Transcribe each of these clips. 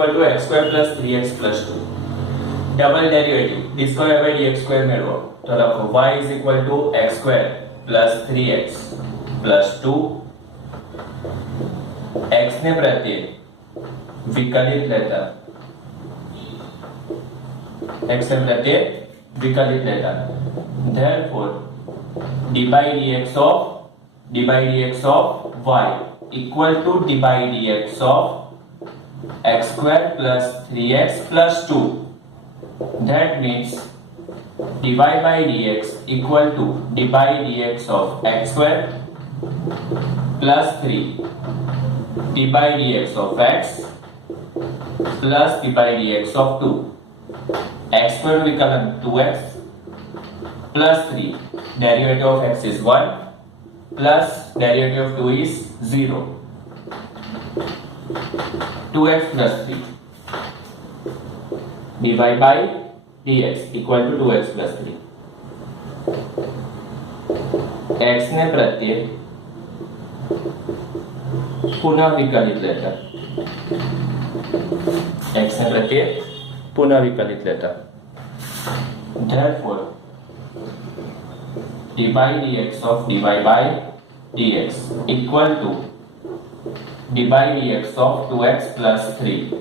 Equal to X square plus 3x plus 2 double derivative d square by dx square મેળવો તો લખો y is equal to x square plus 3x પ્લસ 2 x ને પ્રત્યે વિકલિત લેતા x ને પ્રત્યે વિકલિત લેતા therefore d by dx of y equal to d by dx of x square plus 3x plus 2. That means dy by dx equal to d by dx of x square plus 3 d by dx of x plus d by dx of 2. X square विकलन 2x plus 3 derivative of x is 1 plus derivative of 2 is 0. 2x plus 3 dy by dx equal to 2x plus 3 x ने प्रत्यय पुनः विकलित लेता x ने प्रत्यय पुनः विकलित लेता therefore d by dx of dy by dx equal to d by dx of 2x plus 3.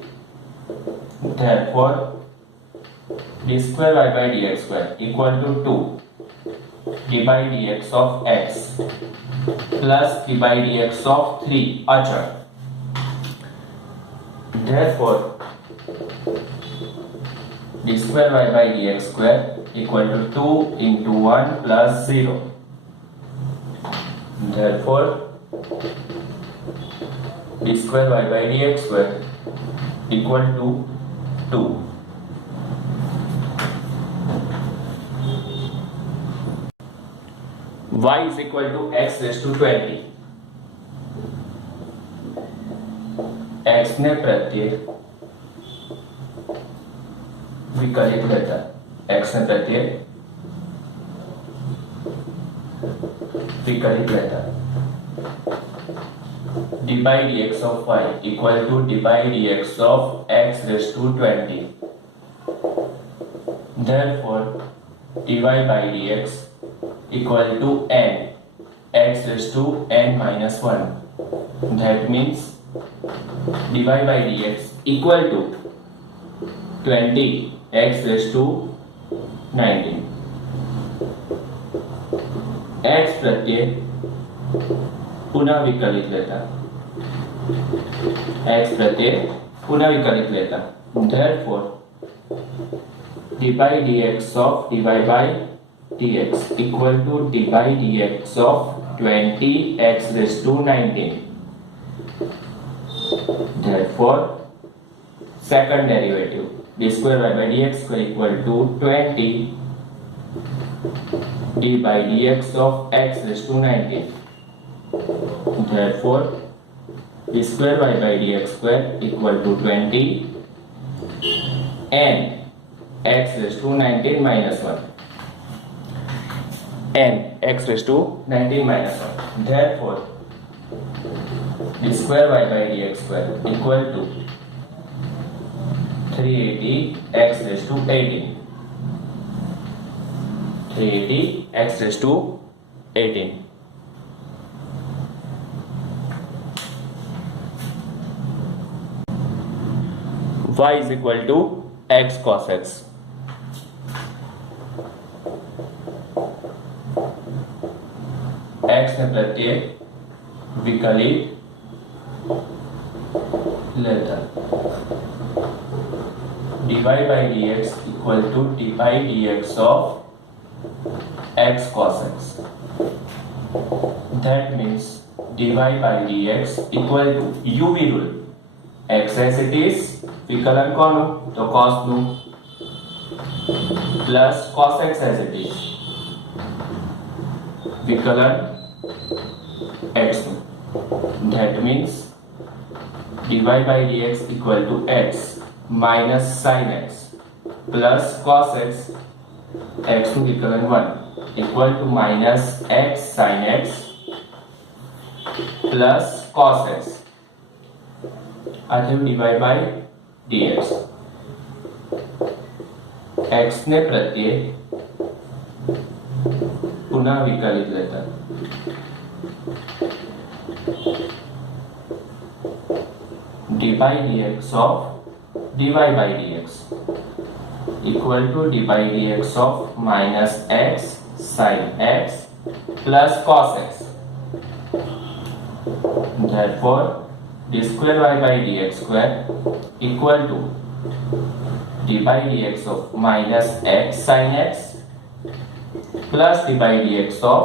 Therefore, d square y by dx square equal to 2 d by dx of x plus d by dx of 3 अचर. Therefore, d square y by dx square equal to 2 into 1 plus 0. Therefore, d square y by dx square equal to 2. Y is equal to x raised to 20. x ने प्रत्यय विकलित लेता x ने प्रत्यय विकलित लेता d by dx of y equal to d by dx of x raised to 20. Therefore, dy by dx equal to n x raised to n minus 1. That means dy by dx equal to 20 x raised to 19. x प्रत्यय पुनः विकलित लेता x प्रत्यय पुनः विकलित लेता therefore d by dx of dy by dx equal to d by dx of 20 x raised to 19. Therefore, second derivative d square y by dx square equal to 20 d by dx of x raised to 19. Therefore, d square y by dx square equal to 20 and x raised to 19 minus 1 and x raised to 19 minus 1. Therefore, d square y by dx square equal to 380 x raised to 18. 380 x raised to 18. Y is equal to x cos x. x ने प्रत्यय विकलित लेता dy by dx equal to d by dx of x cos x. That means dy by dx equal to uv rule x as it is विकलन कौन तो cos नु plus cos x as it is विकलन x नु. That means dy by dx equal to x minus sin x plus cos x x नु विकलन 1 equal to minus x sin x plus cos x. આ થયું dy by dx x ने प्रत्यय पुनः विकलित लेता dy dx of dy by dx equal to dy dx of minus x sin x plus cos x. Therefore, d square y by dx square equal to dy dx of minus x sin x plus dy dx of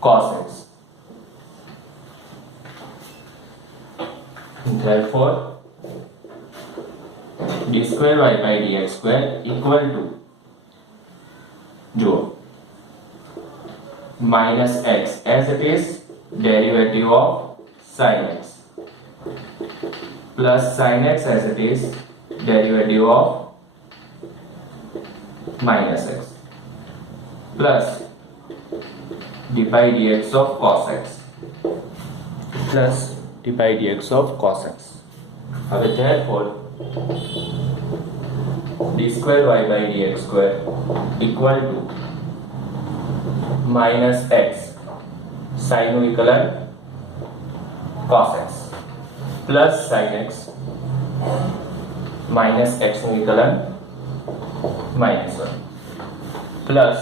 cos x. Therefore, d square y by dx square equal to जो minus x as it is derivative of sin x plus sin x as it is derivative of minus x plus d by dx of cos x plus d by dx of cos x. હવે therefore d square y by dx square equal to minus x sin નું વિકલન cos x plus sin x minus x નું વિકલન minus 1 plus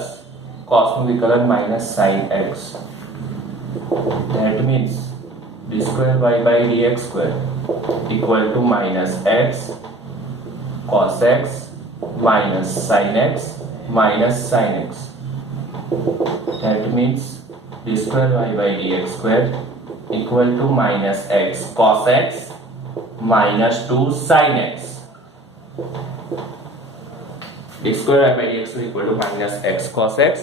cos નું વિકલન minus sin x. That means d square y by dx square equal to minus x cos x minus sin x minus sin x. That means d square y by dx square equal to minus x cos x minus 2 sin x. D square y by dx square equal to minus x cos x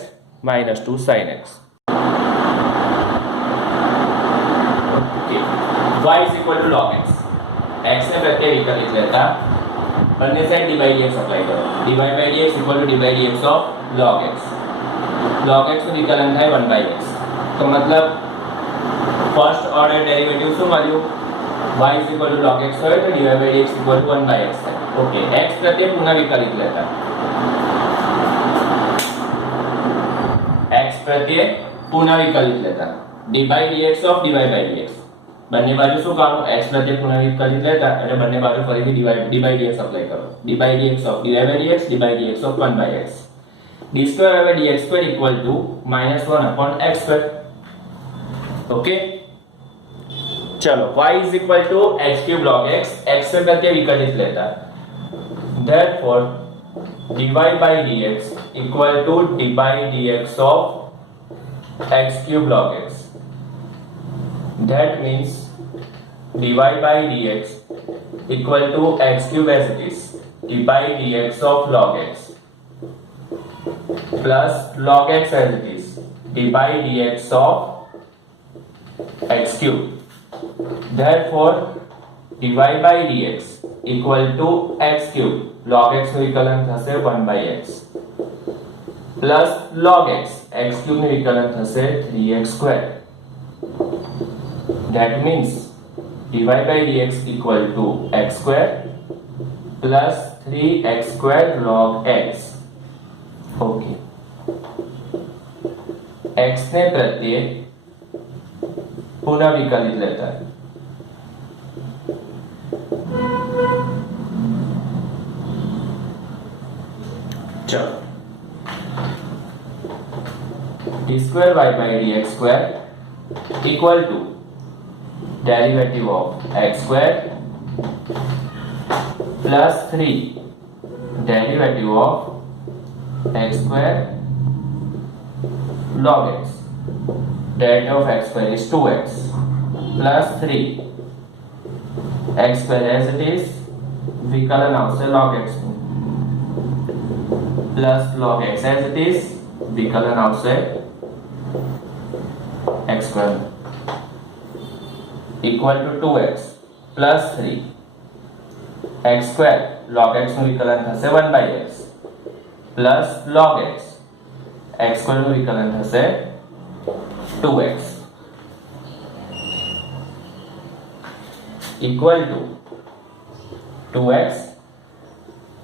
minus 2 sin x. Okay. Y is equal to log x. x ने प्रत्यय विकलित लेता अन्य side dy dx apply करो. dy by dx equal to dy dx of log x. log x નું વિકલન થાય 1 by x. તો મતલબ first order derivative શું મળ્યું? y is equal to log x હોય તો dy by dx equal to 1 by x થાય. ઓકે, x પ્રત્યે પુનઃ વિકલિત લેતા x પ્રત્યે પુનઃ વિકલિત લેતા dy by dx of dy by dx બંને બાજુ શું કરો? x પ્રત્યે પુનઃ વિકલિત લેતા એટલે બંને બાજુ ફરીથી dy by dx અપ્લાય કરો. dy by dx of dy by dx dy by dx of 1 by x. d square by dx square equal to minus 1 upon x square. Okay, चलो y is equal to x cube log x. x से प्रत्यय विकलित लेता therefore dy by dx equal to dy dx of x cube log x. That means dy by dx equal to x cube as it is dy dx of log x plus log x as it is dy dx of x cube. Therefore dy by dx equal to x cube. log x નું વિકલન થશે 1 by x plus log x x cube નું વિકલન થશે 3x square. That means dy by dx equal to x square plus 3x square log x. Okay. x ने प्रत्यय पुनः विकलित लेता है चलो d square y by dx square equal to derivative of x square plus 3 derivative of x square log x. Derivative of x square is 2x plus 3 x square as it is विकलन આવશે log x plus log x as it is विकलन આવશે x square equal to 2x plus 3 x square log x નું વિકલન થશે 1 by x plus log x x square નું વિકલન થશે 2x equal to 2x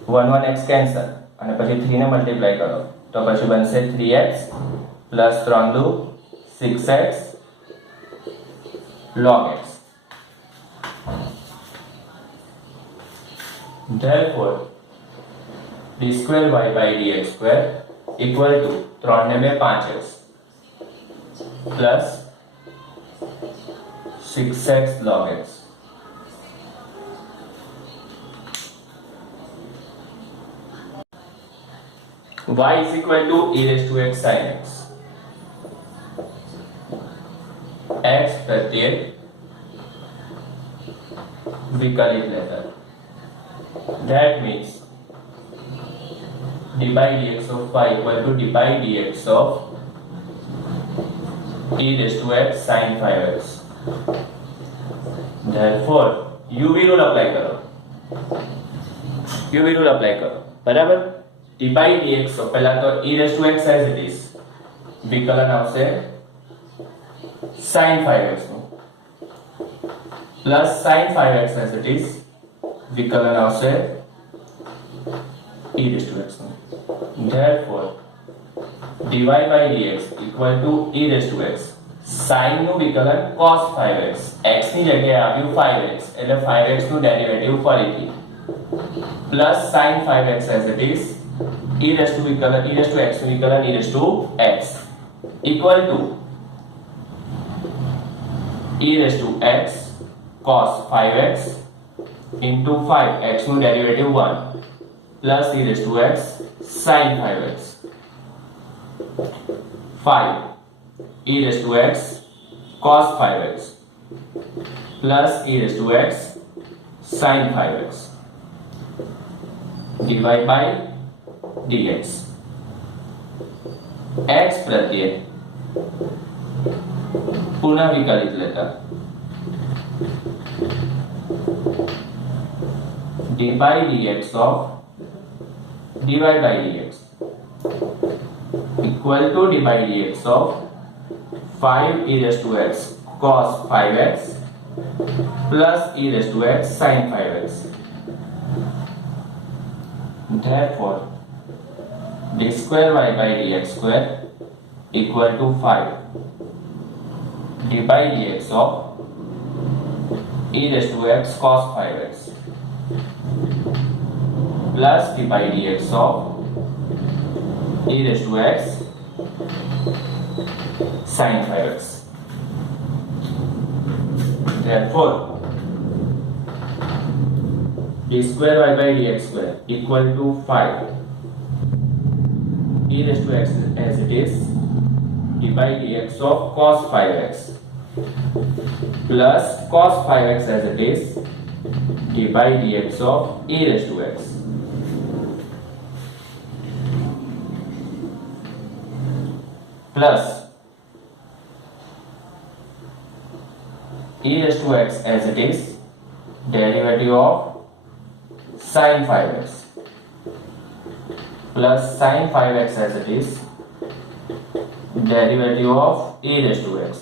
1 x cancel અને પછી 3 ને મલ્ટીપ્લાય કરો તો પછી બનશે 3x પ્લસ 3 દુ 6x log x. Therefore d square y by dx square equal to 3 ને 2 5x plus 6x log x. Y is equal to e raised to x sin x. x Pratyaya विकलित letter. That means d by dx of y equal to d by dx of e raised to x sin 5x. Therefore UV rule apply करो. UV rule apply करो. बराबर. d by dx of पहला तो e raised to x as it is. विकलन આવશે sin 5x નું plus sin 5x as it is. विकलन આવશે e raised to x નું. Therefore dy by dx equal to e raised to x. sin નું વિકલન cos 5x. x ની જગ્યાએ આવ્યું 5x એટલે 5x નું ડેરિવેટિવ ફરીથી plus sin 5x as it is. e raised to વિકલન e raised to x નું વિકલન e raised to x equal to e raised to x cos 5x into 5x નું derivative 1 plus e raised to x sin 5x 5 e raised to x cos 5x plus e raised to x sin 5x dy by dx. x प्रत्यय पुनः विकलित लेता. d by dx of dy by dx equal to d by dx of 5 e raised to x cos 5x plus e raised to x sin 5x. Therefore d square y by dx square equal to 5 d by dx of e raised to x cos 5x plus d by dx of e raised to x sin 5x. Therefore d square y by dx square equal to 5 e raised to x as it is d by dx of cos 5x plus cos 5x as it is d by dx of e raised to x plus e raised to x as it is derivative of sin 5x plus sin 5x as it is derivative of e raised to x.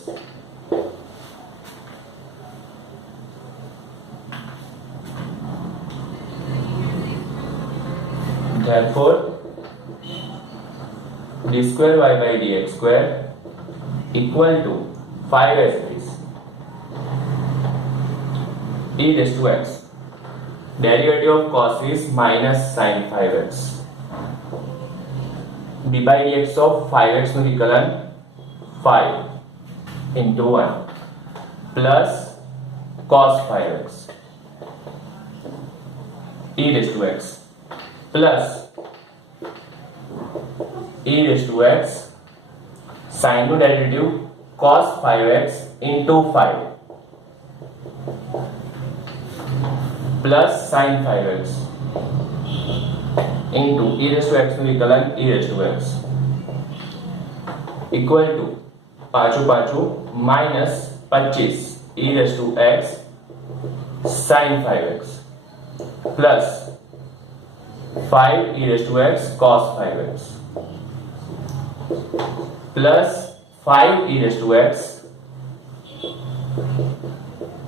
Therefore d square y by dx square equal to 5 as it is e raised to x. Derivative of cos is minus sin 5x. d by dx of 5x નું વિકલન 5 into 1 plus cos 5x e raised to x plus e raised to x sin નું derivative cos 5x into 5 plus sin 5x into e raised to x નું વિકલન e raised to x equal to પાછું minus 25 e raised to x sin 5x plus 5 e raised to x cos 5x plus 5 e raised to x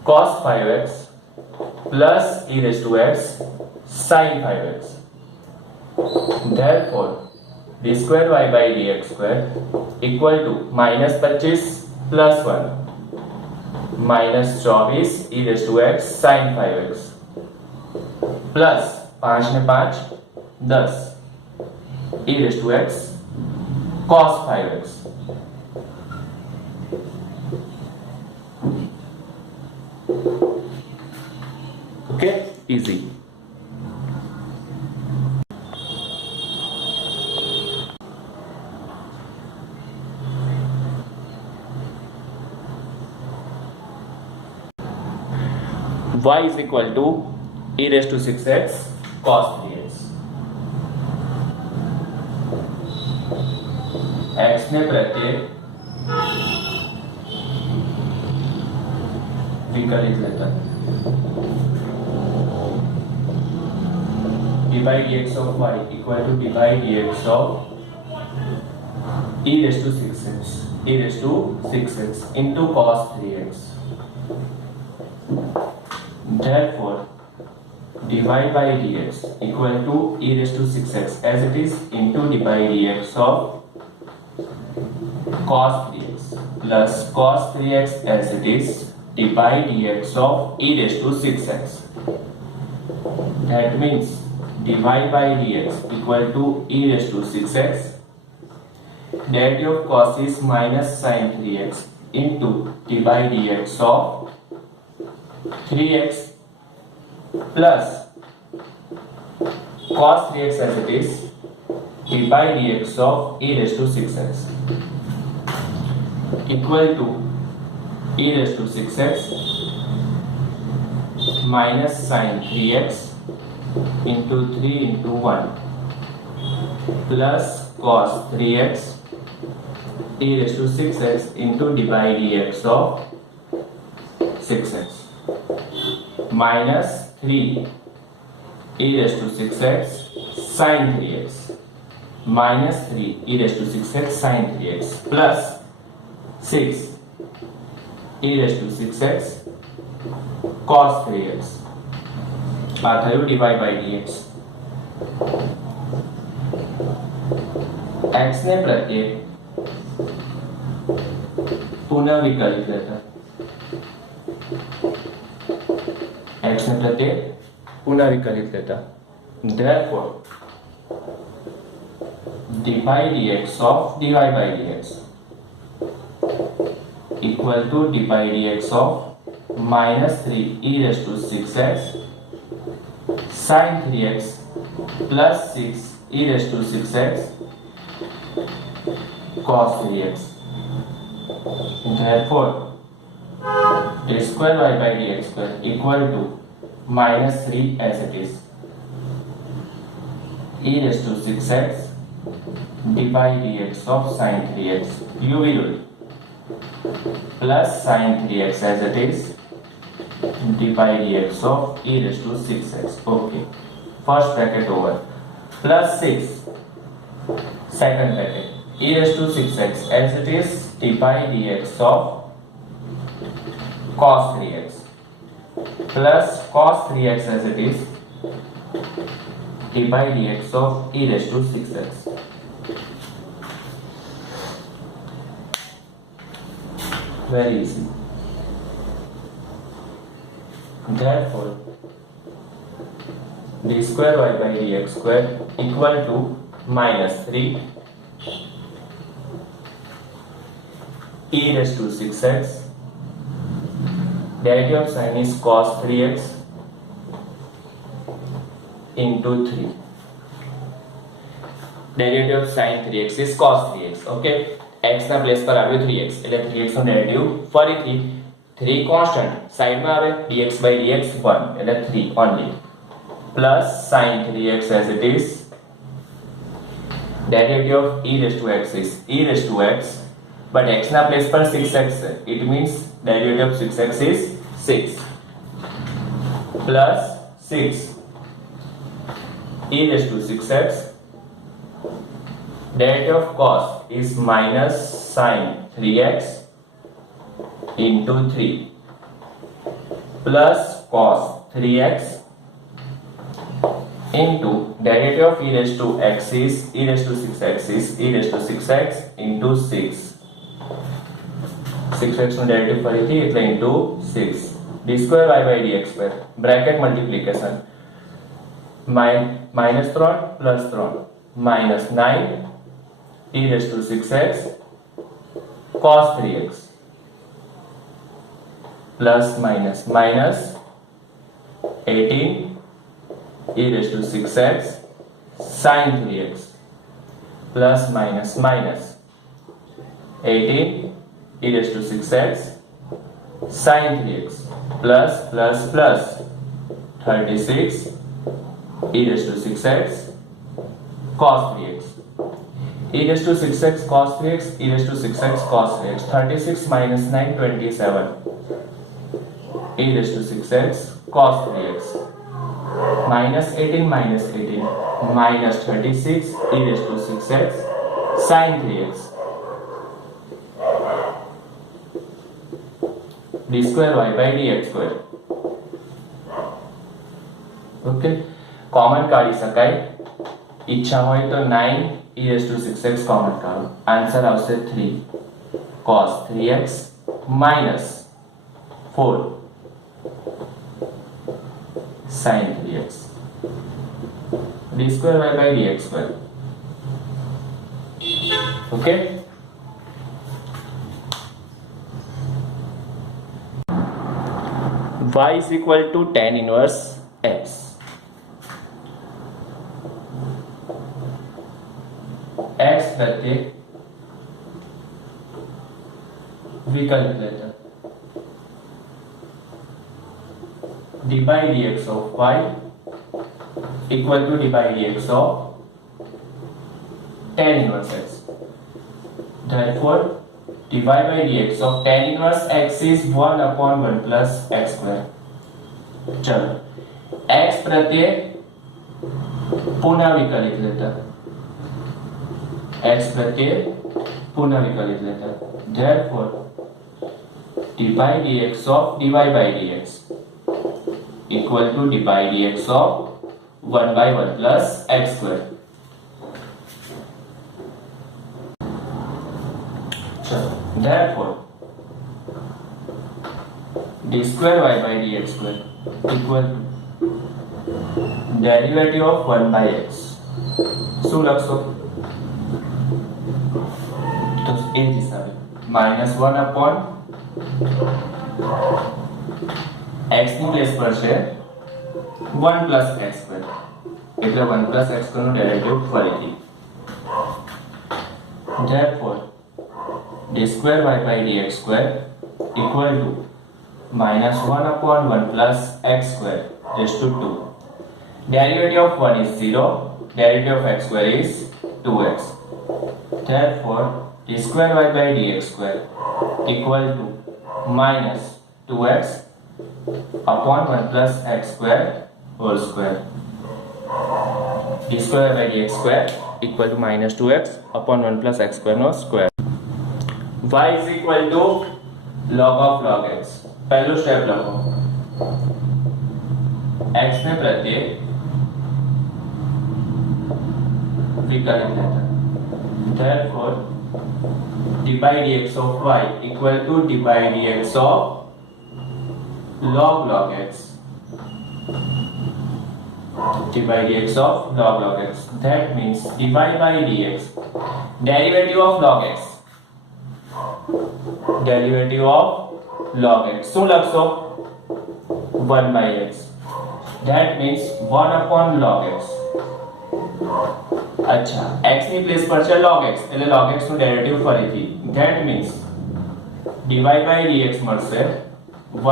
cos 5x plus e raised to x sin 5x. Therefore d square y by dx square equal to minus 25 plus 1 minus 24 e raised to x sin 5x plus 5 ने 5 10 e raised to x cos 5x. Okay, easy. Y is equal to e raised to 6x cos 3x. x ने प्रत्येक विकलित लेता है. d by dx of y equal to d by dx of e raised to 6x into cos 3x. Therefore, dy by dx equal to e raised to 6x as it is into d by dx of cos 3x plus cos 3x as it is d by dx of e raised to 6x. That means dy by dx equal to e raised to 6x. Derivative of cos is minus sin 3x into d by dx of 3x plus cos 3x as it is d by dx of e raised to 6x equal to e raised to 6x minus sin 3x into 3 into 1 plus cos 3x e raised to 6x into d by dx of 6x minus 3 e raised to 6x sin 3x minus 3 e raised to 6x sin 3x plus 6 e raised to 6x cos 3x. આ થયું dy by dx. x ने प्रत्येक पुनर्विकलित लेता. x ने प्रत्येक पुनर्विकलित लेता. Therefore, dy by dx of dy by dx equal to dy by dx of minus 3 e raised to 6x sin 3x plus 6 e raised to 6x cos 3x. Therefore, d square y by dx square equal to minus 3 as it is e raised to 6x d by dx of sin 3x you will plus sin 3x as it is d by dx of e raised to 6x. Okay, first bracket over plus 6 second bracket e raised to 6x as it is d by dx of cos 3x plus cos 3x as it is d by dx of e raised to 6x. Very easy. Therefore, d square y by dx square equal to minus 3 e raised to 6x. Derivative of sin is cos 3x into 3. Derivative of sin 3x is cos 3x. Okay, x ના place પર આવ્યો 3x એટલે 3x નો derivative ફરીથી 3 constant સાઈડમાં આવે dx by dx 1 એટલે 3 only plus sin 3x as it is. Derivative of e raised to x is e raised to x but x ના place પર 6x છે. It means derivative of 6x is 6 plus 6 e raised to 6x. Derivative of cos is minus sin 3x into 3 plus cos 3x into derivative of e raised to x is e raised to 6x is e raised to 6x into 6. 6x નું derivative ફરીથી એટલે into 6 d square y by dx square bracket multiplication minus 3 plus 3 minus 9 e raised to 6x cos 3x plus minus minus 18 e raised to 6x sin 3x plus minus minus 18 e raised to 6x sin 3x plus plus plus 36 e raised to 6x cos 3x e raised to 6x cos 3x e raised to 6x cos 3x 36 minus 9 27 e raised to 6x cos 3x minus 18 minus 36 e raised to 6x sin 3x d square y by dx square. Okay common काढी शकाय इच्छा હોય તો 9 e raised to 6x common काढो answer આવશે 3 cos 3x minus 4 sin 3x d square y by dx square. Okay y is equal to tan inverse x. x प्रत्येक विकल्प लेता d by dx of y equal to d by dx of tan inverse x. Therefore dy by dx of tan inverse x is 1 upon 1 plus x square. चलो x प्रत्येक पुनः विकलित लेता x प्रत्येक पुनः विकलित लेता therefore d by dx of dy by dx equal to d by dx of 1 by 1 plus x square. Therefore d square y by dx square equal to derivative of 1 by x. શું લખશો તો એ જ હિસાબે -1 upon x ની place પર છે 1 plus x square એટલે 1 plus x square નું ડેરિવેટિવ ફરીથી. Therefore d square y by dx square equal to -1 upon 1 plus x square raised to 2. Derivative of 1 is 0. Derivative of x square is 2x. Therefore d square y by dx square equal to minus 2x upon 1 plus x square whole square. d square y by dx square equal to minus 2x upon 1 plus x square no square. y is equal to log of log x. पहलू step लखो x ने प्रत्येक विकलित लेता therefore d by dx of y equal to d by dx of log log x. d by dx of log log x. That means dy by dx derivative of log x. Derivative of log x. શું લખશો 1 by x. That means 1 upon log x. अच्छा x ની place પર છે log x એટલે log x નું derivative ફરીથી. That means dy by dx મળશે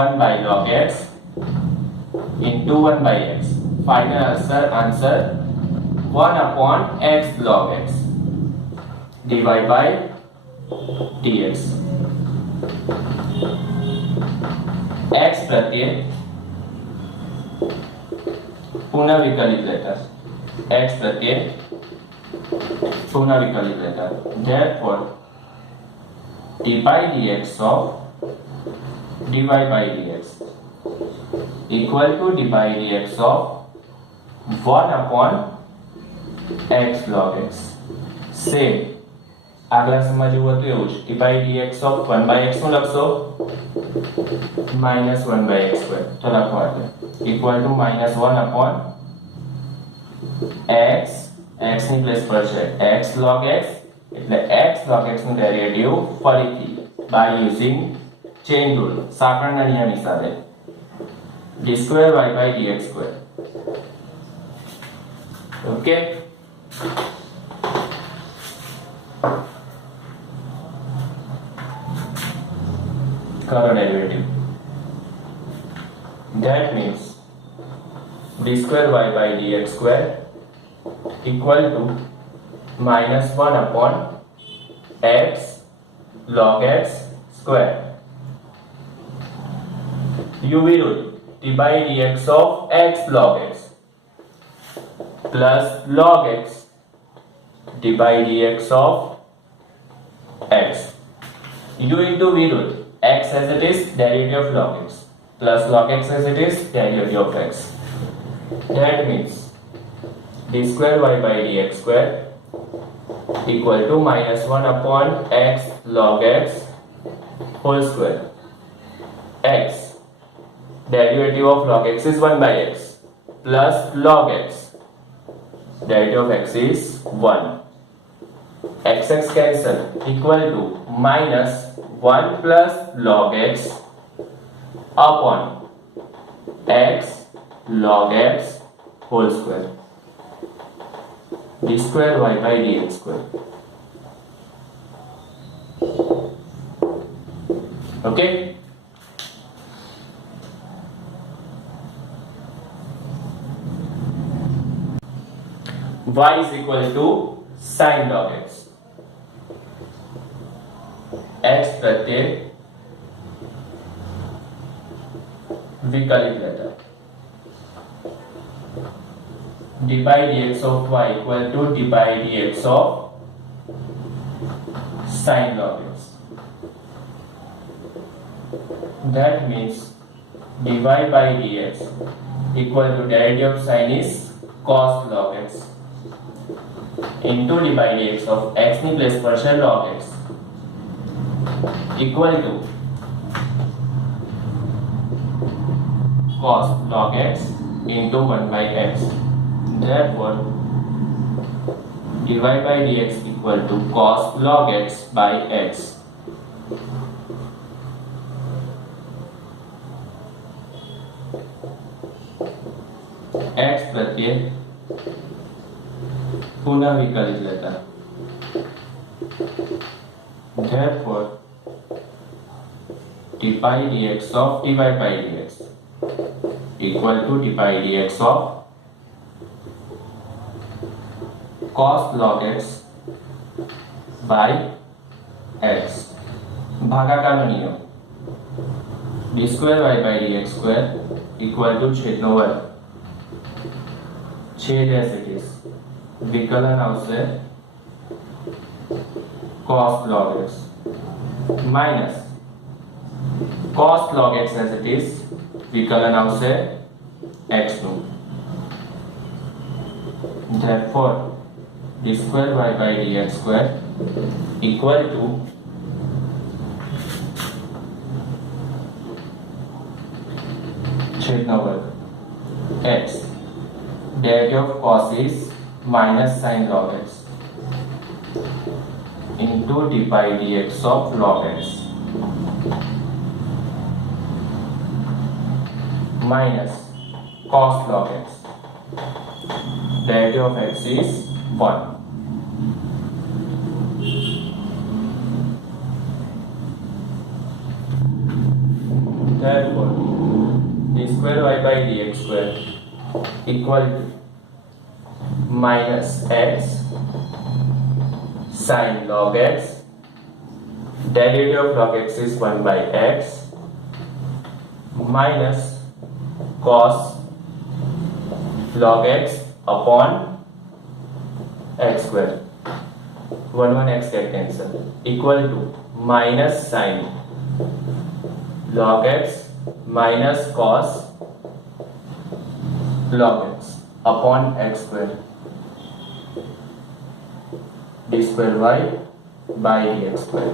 1 by log x into 1 by x. Final answer 1 upon x log x dy by dx. x प्रत्येक पुनः विकलित लेता x प्रत्येक पुनः विकलित लेता therefore d by dx of dy by dx equal to dy dx of 1 upon x log x. Same આગલા સમા જેવું હતું એવું જ dy dx of 1 by x નું લખશો minus 1 by x square તો લખો એટલે equal to minus 1 upon x x ની પ્લેસ પર છે x log x એટલે x log x નું ડેરિવેટિવ ફરીથી by using chain rule સાંકળના નિયમ સાથે d square y by dx square. Okay, current derivative, that means d square y by dx square equal to minus 1 upon x log x square. UV rule, d by dx of x log x plus log x d by dx of x. U into V rule, x as it is derivative of log x plus log x as it is derivative of x. That means d square y by dx square equal to minus 1 upon x log x whole square. X derivative of log x is 1 by x plus log x derivative of x is 1. X cancel equal to minus 1 plus log x upon x log x whole square d square y by dx square. Okay, y is equal to sin log x. x Pratyaya विकलित letter d by dx of y equal to d by dx of sin log x. That means dy by dx equal to derivative of sin is cos log x into d by dx of x ની place પર છે log x equal to cos log x into 1 by x. Therefore dy by dx equal to cos log x by x. x प्रत्यय पुनः विकलित लेता. Therefore d by dx of dy by dx equal to d by dx of cos log x by x. भागाकारનો નિયમ d square y by dx square equal to છેદનો વર્ગ છેદ as it is વિકલન આવશે cos log x minus cos log x as it is विकलन આવશે x નું. Therefore d square y by dx square equal to છેદનો વર્ગ x. Derivative of cos is minus sin log x into d by dx of log x minus cos log x. Derivative of x is 1. Therefore d square y by dx square equal to minus x sin log x. Derivative of log x is 1 by x minus cos log x upon x square. 1 x get cancel equal to minus sin log x minus cos log x upon x square d square y by dx square.